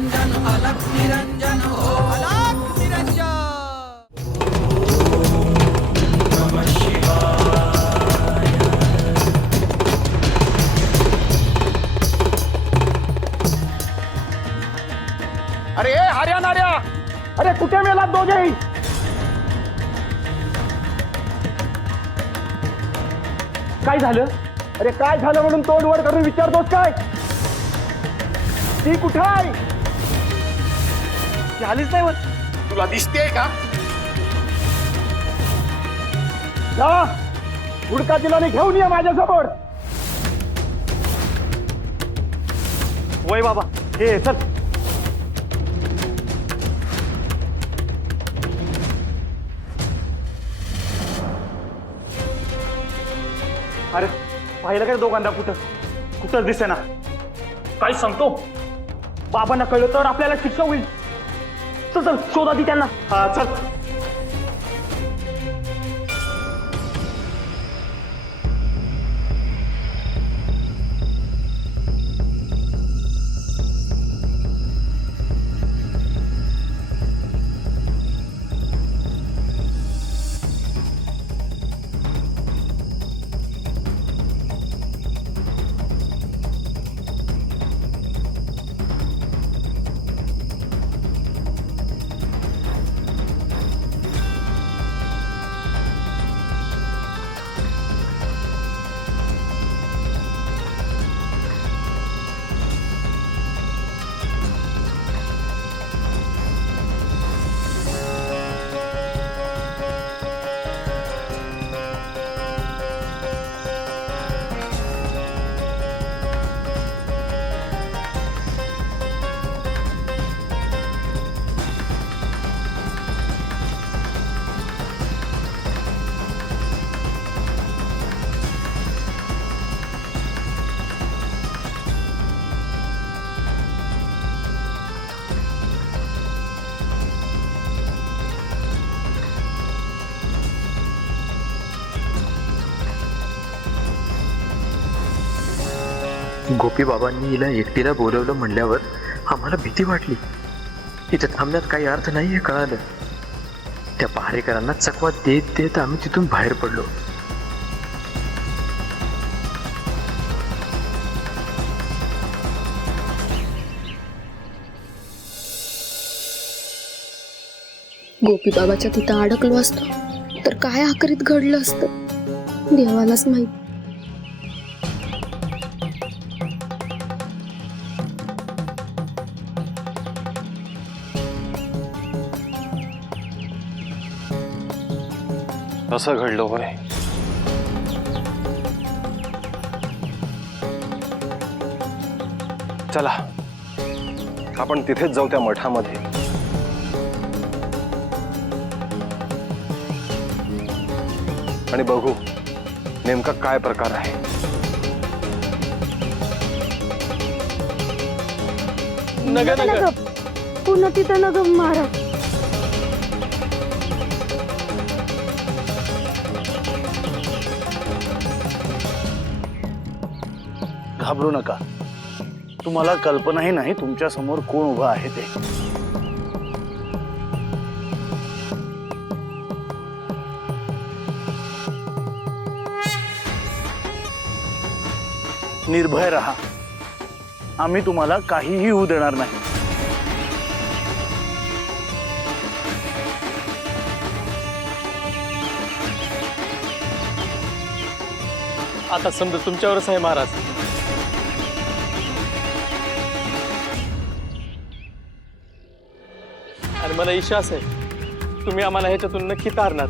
निरंजन अलख निरंजन ओम अलख निरंजन। अरे हर्या नार्या, अरे कुठे मेलात दोघेही? काय झालं? अरे काय झालं म्हणून तोंड वर करून विचारतोस काय? ती कुठे आहे? ती आलीच नाही वर. तुला दिसतेय का? जा हुडका तिला आणि घेऊन ये माझ्यासमोर. वय बाबा, हे चल. अरे पाहिलं काय दोघांना? कुठं दिसे ना. काय सांगतो, बाबांना कळलं तर आपल्याला शिक्षा होईल. चल चल शोध आधी त्यांना. हा चल. गोपी बाबांनी हिला एकटीला बोलवलं म्हणल्यावर आम्हाला भीती वाटली. इथे थांबण्यात काही अर्थ नाही हे कळालं. त्या पहारेकरांना चकवा देत देत आम्ही तिथून बाहेर पडलो. गोपी बाबाच्या तिथं अडकलो असतो तर काय आखरीत घडलं असतं देवालाच माहित. असं घडलं होय. चला आपण तिथेच जाऊ त्या मठामध्ये. आणि बघू नेमका काय प्रकार आहे. नग पुन्हा तिथं नग महाराज. घाबरू नका. तुम्हाला कल्पनाही नाही तुमच्या समोर कोण उभा आहे ते. निर्भय रहा. आम्ही तुम्हाला काहीही होऊ देणार नाही. आता समजा तुमच्यावरच आहे महाराज. आणि मला विश्वास आहे तुम्ही आम्हाला ह्याच्यातून नक्की तारणार.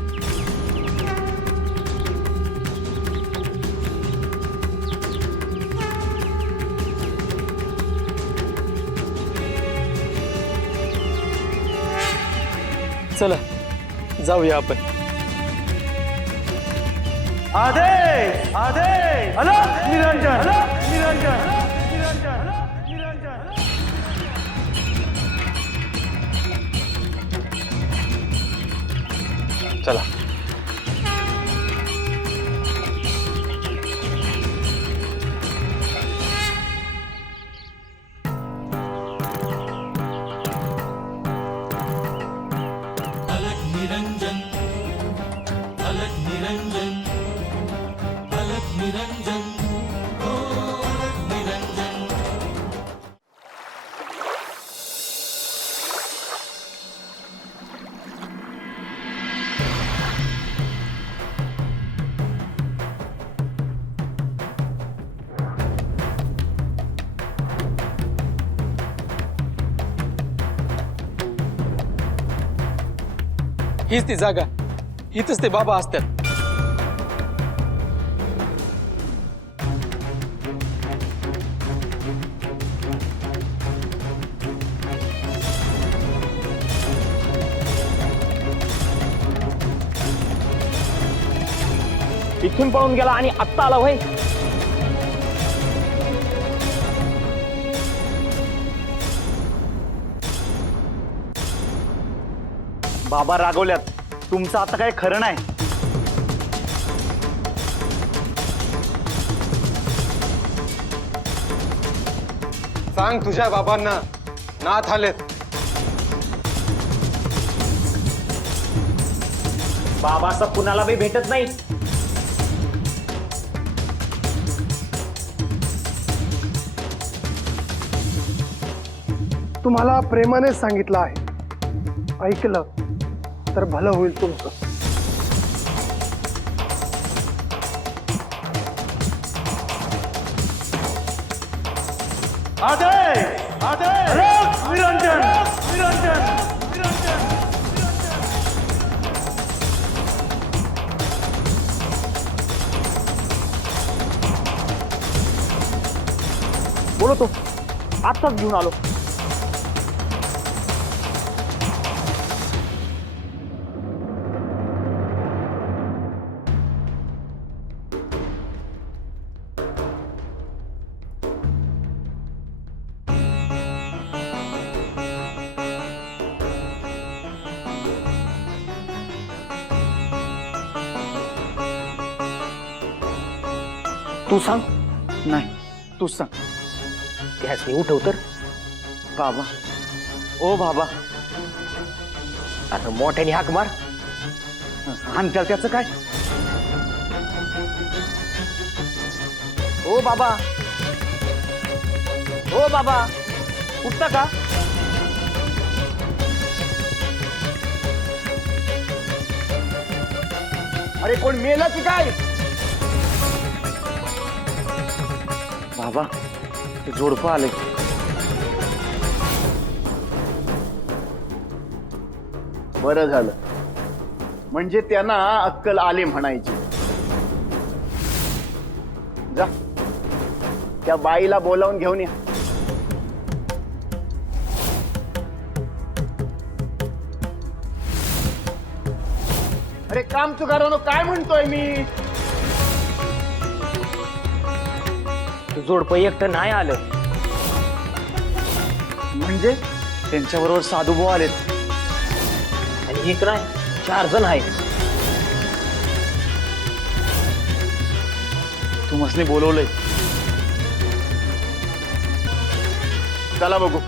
चला जाऊया आपण. आदेश आदेश अलख निरंजन अलख निरंजन निरंजन निरंजन. चला. हीच ती जागा, इथंच ते बाबा असतात. इथून पळून गेला आणि आत्ता आला होय. बाबा रागवल्यात, तुमचं आता काय खरं नाही. सांग तुझ्या बाबांना नाथ आलेत. बाबा असं कुणाला बी भेटत नाही. तुम्हाला प्रेमाने सांगितलं आहे, ऐकलं तर भलं होईल तुमचं. आदेश आदेश निरंजन निरंजन निरंजन. बोलतो आत्ताच घेऊन आलो. तू सांग. नाही, तूच सांग. गॅस उठव तर. बाबा, ओ बाबा. आता मोठ्याने हाक मार. आणि त्याचं काय? ओ बाबा, ओ बाबा, उठता का? अरे कोण मेलं की काय? बाबा, ते जोडपं आले. बरं झालं, म्हणजे त्यांना अक्कल आले म्हणायची. जा, त्या बाईला बोलावून घेऊन या. अरे काम चुकारानो, काय म्हणतोय मी? जोडपं एकटं नाही आलं. म्हणजे त्यांच्याबरोबर साधूभाऊ आलेत. आणि एक नाही, 4 जण आहेत. तू मसने बोलवलंय. चला बघू.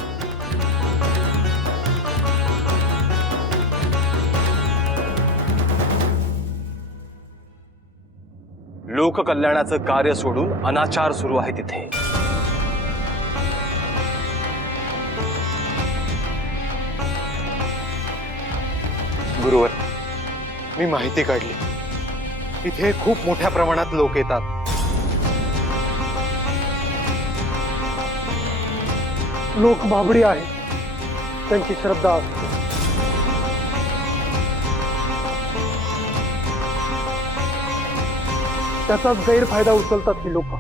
लोककल्याणाचं कार्य सोडून अनाचार सुरू आहे तिथे. गुरुवर, मी माहिती काढली. इथे खूप मोठ्या प्रमाणात लोक येतात. लोक बाबडी आहे, त्यांची श्रद्धा असते. त्याचाच गैरफायदा उचलतात ही लोक.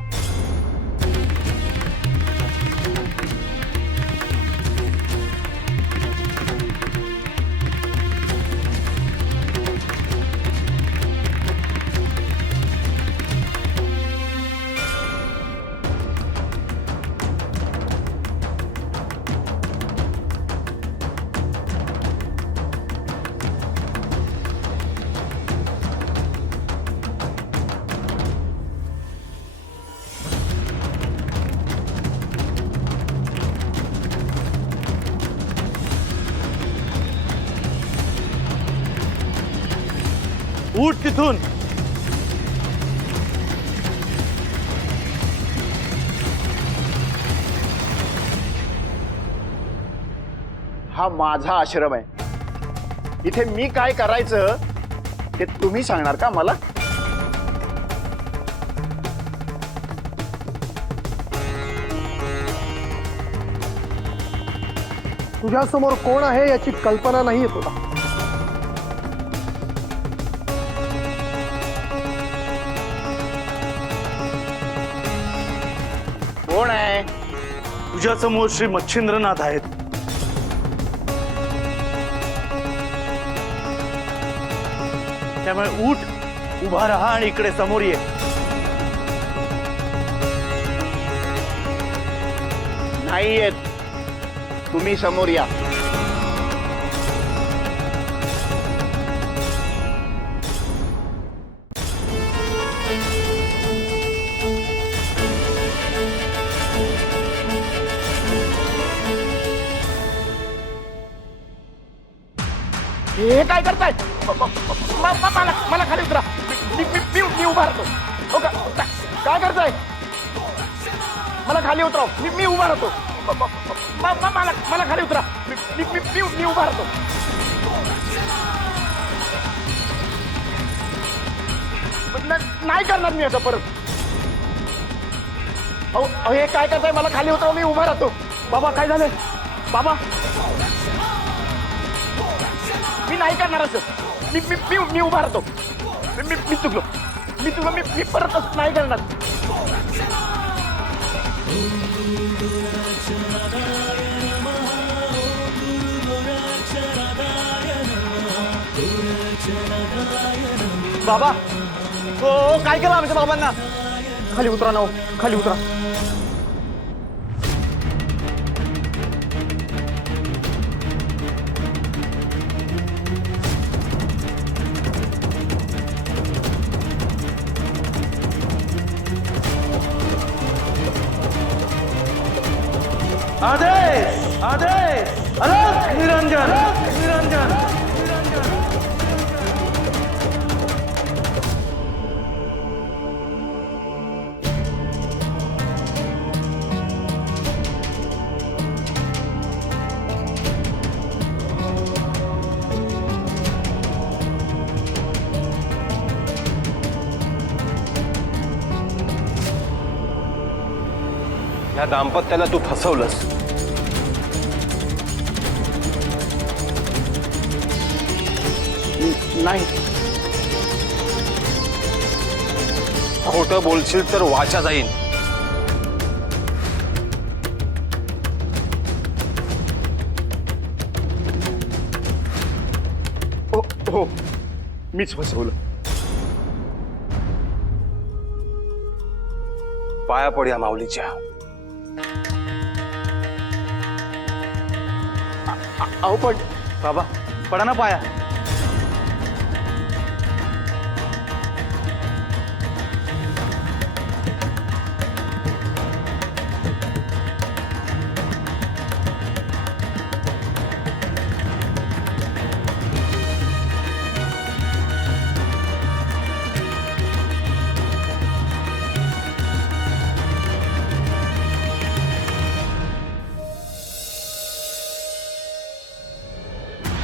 उठ तिथून. हा माझा आश्रम आहे. इथे मी काय करायचं ते तुम्ही सांगणार का मला? तुझ्या समोर कोण आहे याची कल्पना नाही येत तुला. तुझ्या समोर श्री मच्छिंद्रनाथ आहेत. त्यामुळे उठ, उभा राहा आणि इकडे समोर ये. नाही येत. तुम्ही समोर या. हे काय करताय? मला खाली उतरा. मी उभा राहतो. हो का? काय करताय? मला खाली उतराव. मी उभा राहतो. मला खाली उतरा. मी उभा राहतो. नाही करणार मी असं परत. अहो हे काय करताय? मला खाली उतराव. मी उभा राहतो. बाबा काय झालंय? बाबा मी नाही करणार असं. मी उभा राहतो. मी चुकलो. मी परत असं नाही करणार. बाबा हो काय केलं आमच्या बाबांना? खाली उतरा ना हो, खाली उतरा. आदेश आदेश अलग निरंजन निरंजन. या दाम्पत्याला तू फसवलंस. नाही. खोटं बोलशील तर वाचा जाईन. हो मीच फसवलं. पाया पड या माऊलीच्या. अहो पण बाबा पडा ना पाया.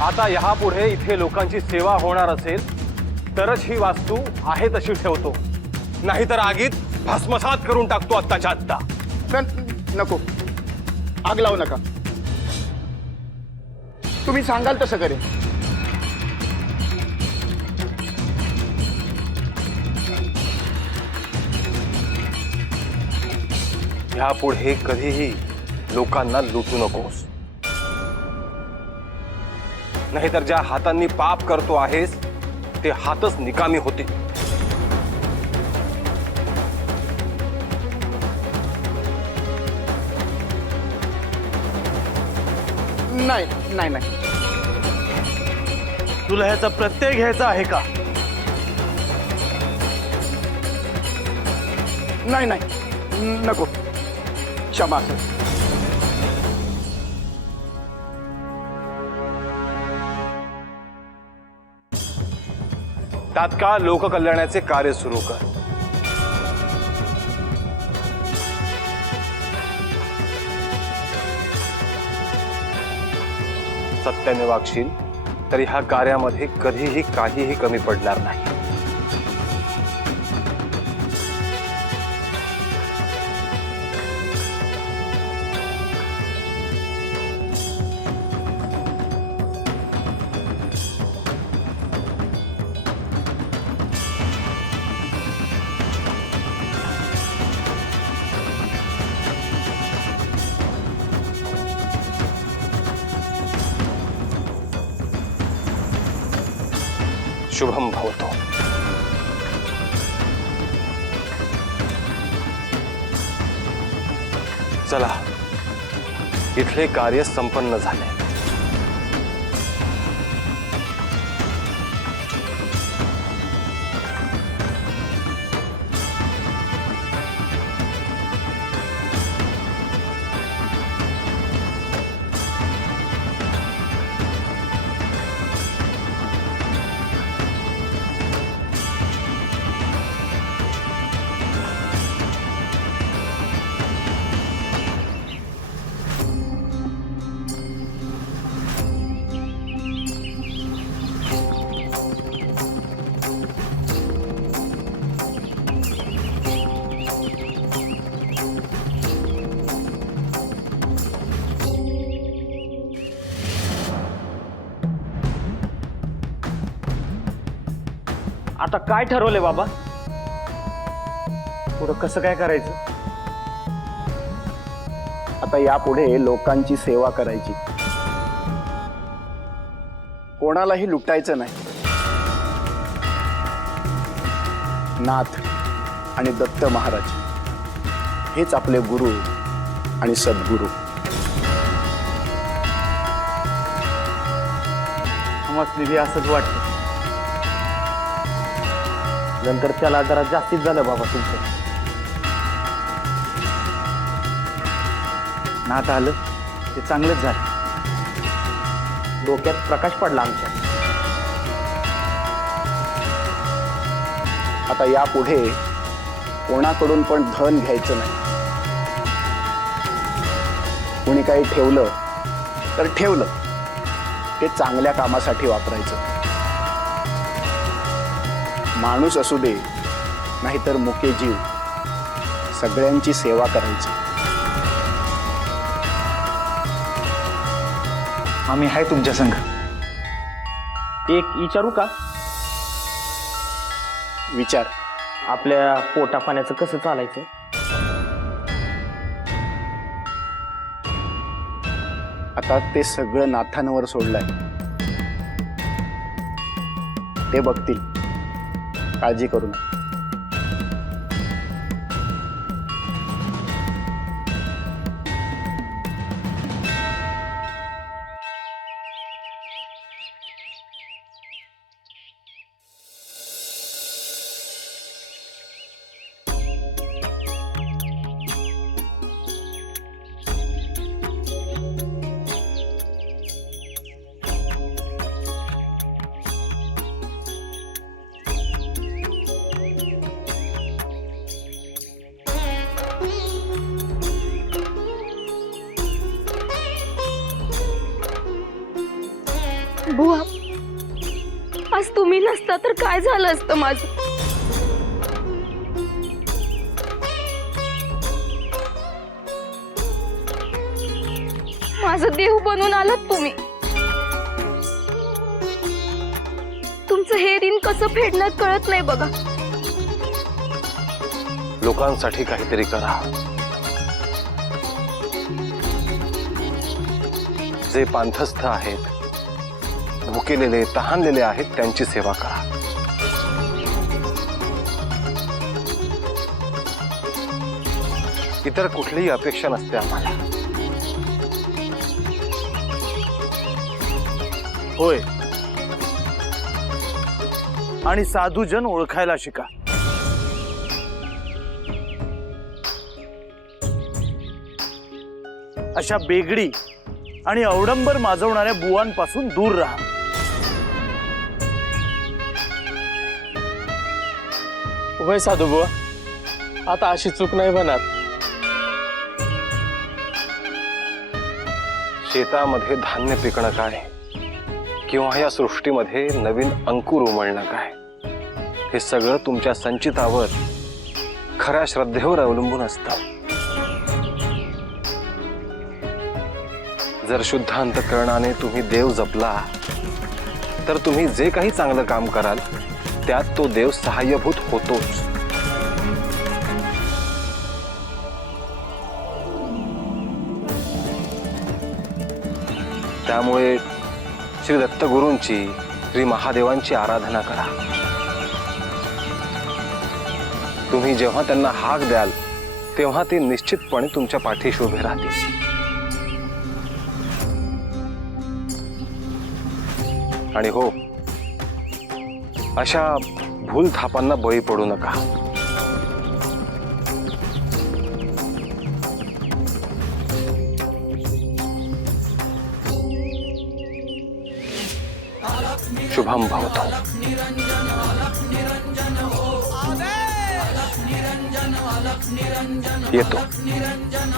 आता यापुढे इथे लोकांची सेवा होणार असेल तरच ही वास्तू आहे तशी ठेवतो, नाहीतर आगीत भस्मसात करून टाकतो आत्ताच्या आत्ता. नको, आग लावू नका. तुम्ही सांगाल तसं करेन. यापुढे कधीही लोकांना लुटू नकोस, नाहीतर ज्या हातांनी पाप करतो आहेस ते हातच निकामी होते. नाही नाही नाही. तुला ह्याचा प्रत्यय घ्यायचा आहे का? नाही नाही नको. क्षमा असेल. तात्काळ लोककल्याणाचे कार्य सुरू कर. सत्याने वागशील तर ह्या कार्यामध्ये कधीही काहीही कमी पडणार नाही. शुभम भवतो. चला, इथले कार्य संपन्न झाले. आता काय ठरवलंय बाबा? पुढं कसं काय करायचं? आता यापुढे लोकांची सेवा करायची, कोणालाही लुटायचं नाही. नाथ आणि दत्त महाराज हेच आपले गुरु आणि सद्गुरू. आम्हाला बी असंच वाटतं. नंतर त्याला जरा जास्तीच झालं बाबा तुमचं. नात आलं ते चांगलंच झालं. डोक्यात प्रकाश पडला आमच्या. आता यापुढे कोणाकडून पण धन घ्यायचं नाही. कोणी काही ठेवलं तर ठेवलं, ते चांगल्या कामासाठी वापरायचं. माणूस असू दे नाहीतर मुके जीव, सगळ्यांची सेवा करायची. आम्ही आहे तुमच्या संग. एक विचारू का? विचार. आपल्या पोटापाण्याचं कसं चालायचं? आता ते सगळं नाथांवर सोडलंय, ते बघतील. काळजी करू नका. बुवा, आज तुम्ही नसता तर काय झालं असतं माझं? माझं देव बनून आलात तुम्ही. तुमचं हे ऋण कसं फेडण्यात कळत नाही बघा. लोकांसाठी काहीतरी करा. जे पांथस्थ आहेत, भुकेलेले तहानलेले आहेत, त्यांची सेवा करा. इतर कुठलीही अपेक्षा नसते आम्हाला. होय, आणि साधूजन ओळखायला शिका. अशा बेगडी आणि अवडंबर माजवणाऱ्या बुवांपासून दूर राहा. होय साधू बुवा, आता अशी चूक नाही होणार. शेतामध्ये धान्य पिकणं काय किंवा या सृष्टीमध्ये नवीन अंकुर उमलणं काय, हे सगळं तुमच्या संचितावर, खऱ्या श्रद्धेवर अवलंबून असतं. जर शुद्ध अंतःकरणाने तुम्ही देव जपला तर तुम्ही जे काही चांगलं काम कराल त्यात तो देव सहाय्यभूत होतोच. त्यामुळे श्री दत्तगुरूंची श्री महादेवांची आराधना करा. तुम्ही जेव्हा त्यांना हाक द्याल तेव्हा ते निश्चितपणे तुमच्या पाठीशी उभे राहतील. आणि हो, अशा भूलथापांना बळी पडू नका. शुभम भवतो. येतो. निरंजन